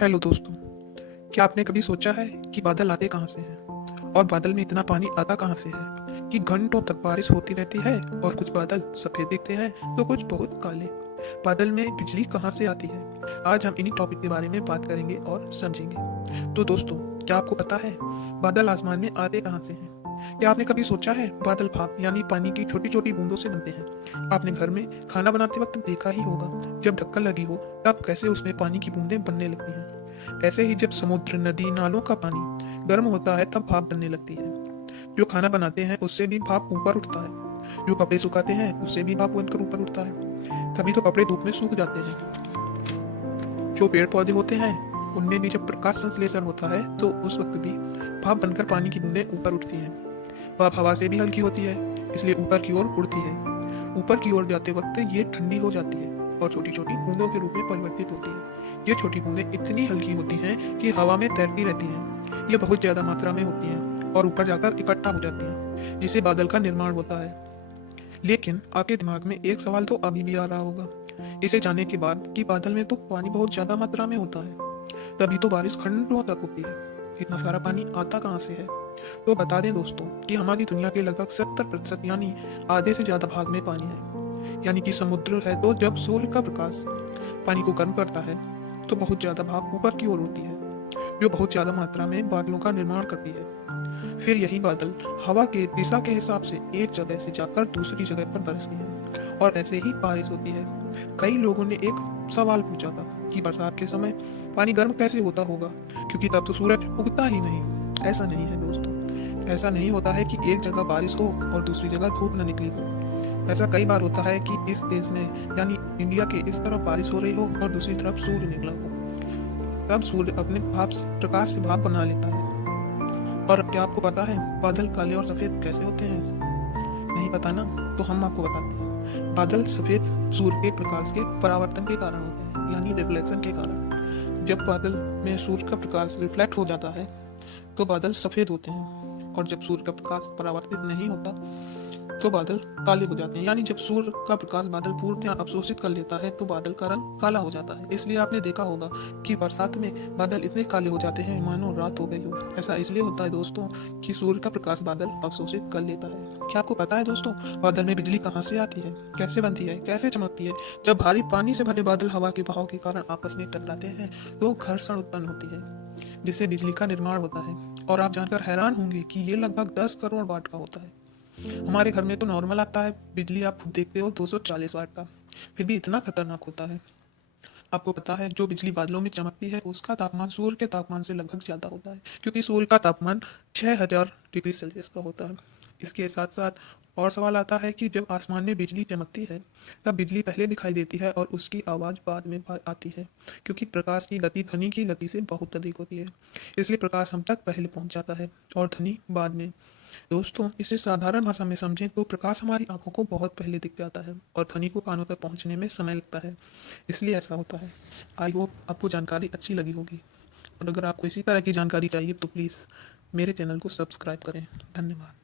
Hello दोस्तों। क्या आपने कभी सोचा है कि बादल आते कहाँ से हैं और बादल में इतना पानी आता कहाँ से है कि घंटों तक बारिश होती रहती है और कुछ बादल सफेद दिखते हैं तो कुछ बहुत काले। बादल में बिजली कहाँ से आती है? आज हम इन्हीं टॉपिक के बारे में बात करेंगे और समझेंगे। तो दोस्तों, क्या आपको पता है बादल आसमान में आते कहाँ से हैं? क्या आपने कभी सोचा है बादल भाप यानी पानी की छोटी छोटी बूंदों से बनते हैं? आपने घर में खाना बनाते वक्त देखा ही होगा, जब ढक्कन लगी हो तब कैसे उसमें पानी की बूंदें बनने लगती हैं। ऐसे ही जब समुद्र, नदी, नालों का पानी गर्म होता है तब भाप बनने लगती है। जो खाना बनाते हैं उससे भी भाप ऊपर उठता है। जो कपड़े सुखाते हैं उससे भी भाप बनकर ऊपर उठता है। तभी तो कपड़े धूप में सूख जाते हैं। जो पेड़ पौधे होते हैं उनमें भी जब प्रकाश संश्लेषण होता है तो उस वक्त भी भाप बनकर पानी की बूंदें ऊपर उठती हैं। भाप हवा से भी हल्की होती है, इसलिए ऊपर की ओर उड़ती है। ऊपर की ओर जाते वक्त ये ठंडी हो जाती है और छोटी छोटी बूंदों के रूप में परिवर्तित होती है। ये छोटी बूंदें इतनी हल्की होती हैं कि हवा में तैरती रहती हैं। ये बहुत ज़्यादा मात्रा में होती हैं और ऊपर जाकर इकट्ठा हो जाती हैं, जिससे बादल का निर्माण होता है। लेकिन आपके दिमाग में एक सवाल तो अभी भी आ रहा होगा, इसे जानने के बाद कि बादल में तो पानी बहुत ज्यादा मात्रा में होता है, तभी तो बारिश घंटों तक होती है। इतना सारा पानी आता कहाँ से है? तो बता दें दोस्तों कि हमारी दुनिया के लगभग 70% यानी आधे से ज्यादा भाग में पानी है। यानी कि समुद्र है तो जब सूर्य का प्रकाश पानी को गर्म करता है तो बहुत ज्यादा भाप ऊपर की ओर होती है, जो बहुत ज्यादा मात्रा में बादलों का निर्माण करती है। फिर यही बादल हवा के दिशा के हिसाब से एक जगह से जाकर दूसरी जगह पर बरसती है और ऐसे ही बारिश होती है। कई लोगों ने एक सवाल पूछा था कि बरसात के समय पानी गर्म कैसे होता होगा, क्योंकि तब तो सूरज उगता ही नहीं। ऐसा नहीं है दोस्तों, ऐसा नहीं होता है कि एक जगह बारिश हो और दूसरी जगह धूप न निकली हो। ऐसा कई बार होता है कि इस देश में यानी इंडिया के इस तरफ बारिश हो रही हो और दूसरी तरफ सूर्य निकला हो। तब सूर्य अपने भाप प्रकाश से भाप बना लेता है। और क्या आपको पता है बादल काले और सफेद कैसे होते हैं? नहीं पता ना, तो हम आपको बताते हैं। बादल सफेद सूर्य के प्रकाश के परावर्तन के कारण होते हैं, यानी रिफ्लेक्शन के कारण। जब बादल में सूर्य का प्रकाश रिफ्लेक्ट हो जाता है तो बादल सफेद होते हैं, और जब सूर्य का प्रकाश परावर्तित नहीं होता तो बादल काले हो जाते हैं। यानी जब सूर्य का प्रकाश बादल पूर्णतः अवशोषित कर लेता है तो बादल का रंग काला हो जाता है। इसलिए आपने देखा होगा कि बरसात में बादल इतने काले हो जाते हैं मानो रात हो गई हो। ऐसा इसलिए होता है दोस्तों कि सूर्य का प्रकाश बादल अवशोषित कर लेता है। क्या आपको पता है दोस्तों बादल में बिजली कहाँ से आती है, कैसे बनती है, कैसे चमकती है? जब भारी पानी से भरे बादल हवा के बहाव के कारण आपस में टकराते हैं तो घर्षण उत्पन्न होती है, जिससे बिजली का निर्माण होता है। और आप जानकर हैरान होंगे कि ये लगभग 10 करोड़ वाट का होता है। हमारे घर में तो नॉर्मल आता है बिजली, आप खुद देखते हो 240 वाट का, फिर भी इतना खतरनाक होता है। आपको पता है जो बिजली बादलों में चमकती है उसका तापमान सूर्य के तापमान से लगभग ज़्यादा होता है, क्योंकि सूर्य का तापमान 6000 डिग्री सेल्सियस का होता है। इसके साथ साथ और सवाल आता है कि जब आसमान में बिजली चमकती है तब बिजली पहले दिखाई देती है और उसकी आवाज़ बाद में आती है, क्योंकि प्रकाश की गति ध्वनि की गति से बहुत अधिक होती है। इसलिए प्रकाश हम तक पहले पहुंच जाता है और ध्वनि बाद में। दोस्तों, इसे साधारण भाषा में समझें तो प्रकाश हमारी आंखों को बहुत पहले दिख जाता है और ध्वनि को कानों तक पहुंचने में समय लगता है, इसलिए ऐसा होता है। आई होप आपको जानकारी अच्छी लगी होगी, और अगर आपको इसी तरह की जानकारी चाहिए तो प्लीज़ मेरे चैनल को सब्सक्राइब करें। धन्यवाद।